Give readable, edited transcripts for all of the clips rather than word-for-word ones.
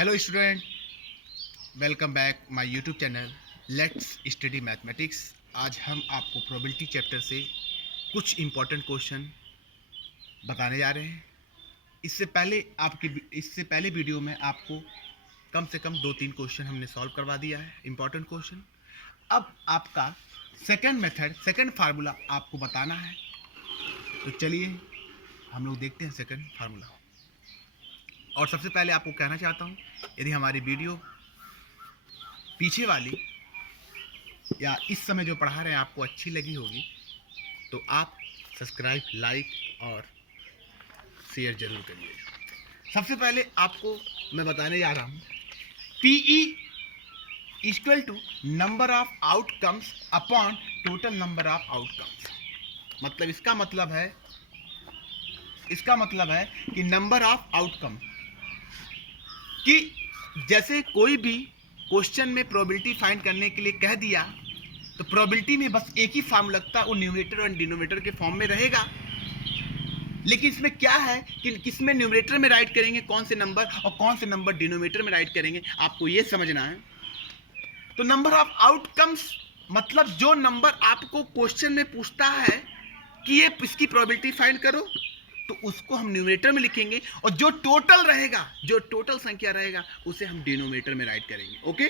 Hello student, welcome back my YouTube channel let's study mathematics. आज हम आपको probability chapter से कुछ इम्पोर्टेंट क्वेश्चन बताने जा रहे हैं। इससे पहले वीडियो में आपको कम से कम 2-3 क्वेश्चन हमने सॉल्व करवा दिया है, इम्पोर्टेंट क्वेश्चन। अब आपका सेकंड फार्मूला आपको बताना है। तो चलिए हम लोग देखते हैं सेकंड फार्मूला। और सबसे पहले आपको कहना चाहता हूँ, यदि हमारी वीडियो पीछे वाली या इस समय जो पढ़ा रहे हैं आपको अच्छी लगी होगी तो आप सब्सक्राइब, लाइक और शेयर जरूर करिएगा। सबसे पहले आपको मैं बताने जा रहा हूँ, PE equal to number of outcomes upon total number of outcomes. मतलब इसका मतलब है कि नंबर ऑफ आउटकम कि जैसे कोई भी क्वेश्चन में प्रोबेबिलिटी फाइंड करने के लिए कह दिया तो प्रोबेबिलिटी में बस एक ही फॉर्म लगता है, वो न्यूमरेटर और डिनोमिनेटर के फॉर्म में रहेगा। लेकिन इसमें क्या है कि किसमें न्यूमरेटर में राइट करेंगे कौन से नंबर और कौन से नंबर डिनोमिनेटर में राइट करेंगे, आपको ये समझना है। तो नंबर ऑफ आउटकम्स मतलब जो नंबर आपको क्वेश्चन में पूछता है कि ये इसकी प्रोबेबिलिटी फाइंड करो, तो उसको हम न्यूमरेटर में लिखेंगे और जो टोटल संख्या रहेगा उसे हम डिनोमिनेटर में राइट करेंगे। ओके,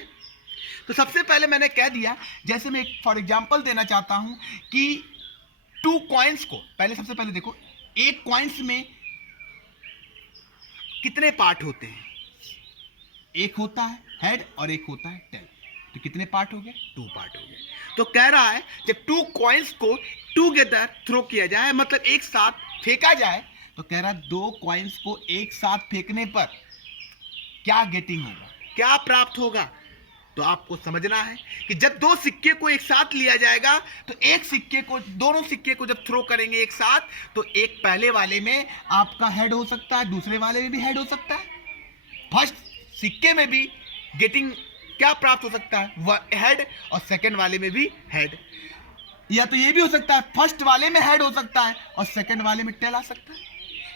तो सबसे पहले मैंने कह दिया, जैसे मैं एक फॉर एग्जांपल देना चाहता हूं कि 2 कॉइन्स को सबसे पहले देखो, एक कॉइन्स में कितने पार्ट होते हैं? एक होता है हेड और एक होता है टेल। तो कितने पार्ट हो गए? 2 पार्ट हो गए। तो कह रहा है जब 2 कॉइन्स को टुगेदर थ्रो किया जाए, मतलब एक साथ फेंका जाए, तो कह रहा है 2 कॉइन्स को एक साथ फेंकने पर क्या गेटिंग होगा, क्या प्राप्त होगा। तो आपको समझना है कि जब 2 सिक्के को एक साथ लिया जाएगा तो दोनों सिक्के को जब थ्रो करेंगे एक साथ, तो एक पहले वाले में आपका हेड हो सकता है, दूसरे वाले में भी हेड हो सकता है। फर्स्ट सिक्के में भी गेटिंग क्या प्राप्त हो सकता है? वह हेड, और सेकंड वाले में भी हेड। या तो ये भी हो सकता है फर्स्ट वाले में हेड हो सकता है और सेकंड वाले में टेल आ सकता है।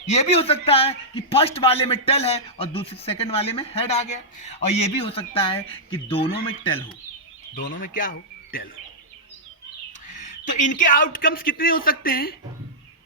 ये भी हो सकता है कि फर्स्ट वाले में टेल है और दूसरे सेकंड वाले में हेड आ गया। और ये भी हो सकता है कि दोनों में टेल हो, दोनों में क्या हो? टेल हो। तो इनके आउटकम्स कितने हो सकते हैं?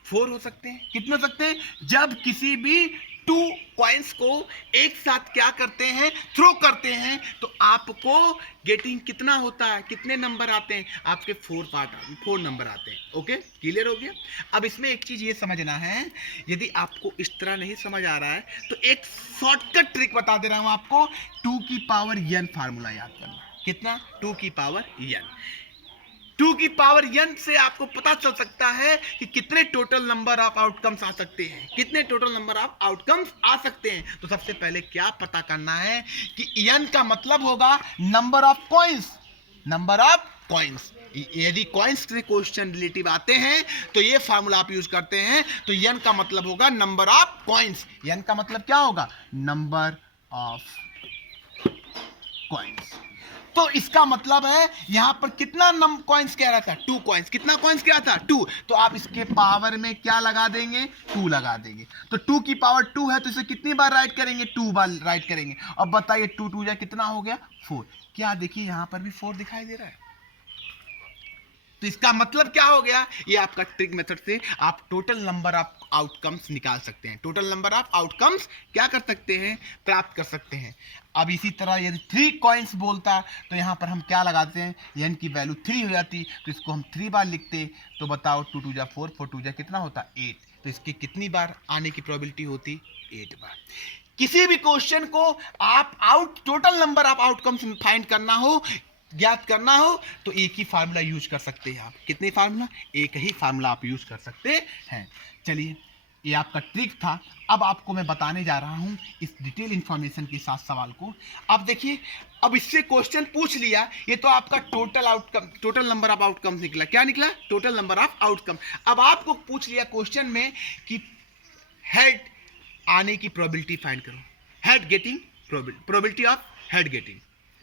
4 हो सकते हैं। कितने हो सकते हैं? जब किसी भी 2 कॉइन्स को एक साथ क्या करते हैं? थ्रो करते हैं, तो आपको गेटिंग कितना होता है? कितने नंबर आते हैं? आपके 4 नंबर आते हैं। ओके, क्लियर हो गया। अब इसमें एक चीज ये समझना है, यदि आपको इस तरह नहीं समझ आ रहा है तो एक शॉर्टकट ट्रिक बता दे रहा हूं आपको। 2 की पावर n फार्मूला याद करना। कितना? 2 की पावर n। 2 की पावर n से आपको पता चल सकता है कि कितने टोटल नंबर ऑफ आउटकम्स आ सकते हैं, कितने टोटल नंबर ऑफ आउटकम्स आ सकते हैं। तो सबसे पहले क्या पता करना है कि n का मतलब होगा नंबर ऑफ कॉइन्स। यदि कॉइन्स से क्वेश्चन रिलेटिव आते हैं तो ये फार्मूला आप यूज करते हैं। तो n का मतलब होगा नंबर ऑफ कॉइन्स। n का मतलब क्या होगा? Number of coins. तो इसका मतलब है यहां पर कितना कॉइन्स क्या रहता है? 2 कॉइन्स। कितना कॉइन्स क्या था? 2। तो आप इसके पावर में क्या लगा देंगे? 2 लगा देंगे। तो 2 की पावर 2 है तो इसे कितनी बार राइट करेंगे? 2 बार राइट करेंगे। अब बताइए 2 2 कितना हो गया? 4। क्या देखिए यहां पर भी 4 दिखाई दे रहा है। तो इसका मतलब क्या हो गया? ये आपका ट्रिक मेथड से आप टोटल नंबर ऑफ आउटकम्स निकाल सकते हैं। टोटल नंबर ऑफ आउटकम्स क्या कर सकते हैं? प्राप्त कर सकते हैं। अब इसी तरह यदि 3 कॉइन्स बोलता तो यहां पर हम क्या लगाते हैं? n की वैल्यू 3 हो जाती, तो इसको हम 3 बार लिखते। तो बताओ 2 2 4, 4 2 कितना होता? 8। तो इसकी कितनी बार आने की प्रोबेबिलिटी होती? 8 बार। किसी भी क्वेश्चन को आप total number of outcomes find करना हो, ज्ञात करना हो, तो एक ही फार्मूला यूज कर सकते हैं आप। कितने फार्मूला? एक ही फार्मूला आप यूज कर सकते हैं। चलिए, ये आपका ट्रिक था। अब आपको मैं बताने जा रहा हूं इस डिटेल इंफॉर्मेशन के साथ सवाल को। अब देखिए, अब इससे क्वेश्चन पूछ लिया, ये तो आपका टोटल नंबर ऑफ आउटकम्स निकला। क्या निकला? Total number of outcome. अब आपको पूछ लिया क्वेश्चन में कि हेड आने की प्रोबेबिलिटी फाइंड करो। Head getting probability of head getting.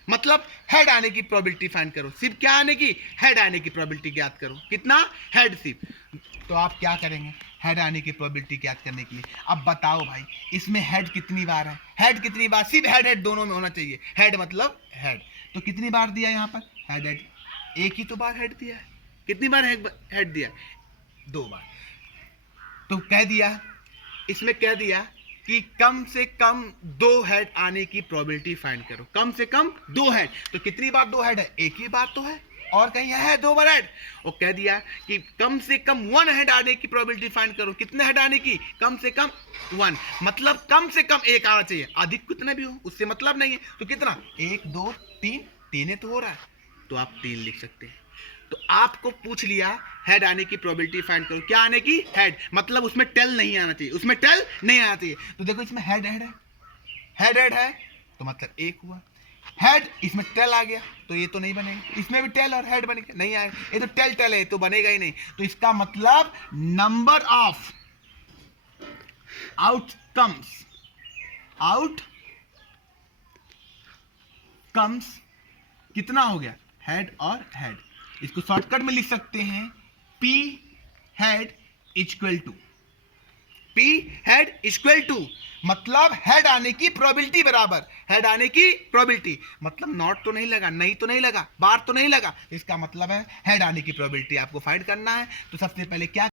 मतलब हेड आने की प्रोबेबिलिटी फाइंड करो। सिर्फ क्या आने की? हेड आने की प्रोबेबिलिटी ज्ञात करो। कितना? हेड सिर्फ। तो आप क्या करेंगे हेड आने की प्रोबेबिलिटी ज्ञात करने के लिए? अब बताओ भाई इसमें हेड कितनी बार है? हेड कितनी बार? सिर्फ हेड हेड दोनों में होना चाहिए। हेड मतलब हेड। तो कितनी बार दिया यहाँ पर? हेड हेड, एक ही तो बार हेड दिया है। कितनी बार हेड दिया? 2 बार। तो कह दिया, इसमें कह दिया कि कम से कम 2 हेड आने की प्रोबेबिलिटी फाइंड करो। कम से कम 2 हेड। तो कितनी बार 2 हेड है? एक ही बार तो है, और कहीं है 2 बार हेड। और कह दिया कि कम से कम 1 हेड आने की प्रोबेबिलिटी फाइंड करो। कितने हेड आने की? कम से कम 1, मतलब कम से कम 1 आना चाहिए। अधिक कितने भी हो उससे मतलब नहीं है। तो कितना? 1 2 3, 3 है तो हो रहा है, तो आप 3 लिख सकते हैं। तो आपको पूछ लिया हेड आने की प्रोबेबिलिटी फाइंड करो। क्या आने की? हेड, मतलब उसमें टेल नहीं आना चाहिए, उसमें टेल नहीं आना चाहिए। तो देखो इसमें हेड हेड है, हेड हेड है, तो मतलब 1 हुआ। हेड इसमें टेल आ गया तो ये तो नहीं बनेगा। इसमें भी टेल और हेड बनेगा, नहीं आएगा। ये तो टेल टेल है, तो बनेगा ही नहीं। तो इसका मतलब नंबर ऑफ आउटकम्स कितना हो गया? हेड और हेड। इसको शॉर्टकट में लिख सकते हैं P head equal to P head equal to, मतलब हेड आने की प्रोबेबिलिटी बराबर हेड आने की प्रोबेबिलिटी। मतलब नॉट तो नहीं लगा, नहीं तो नहीं लगा, बार तो नहीं लगा। इसका मतलब है हेड आने की प्रोबेबिलिटी आपको फाइंड करना है। तो सबसे पहले क्या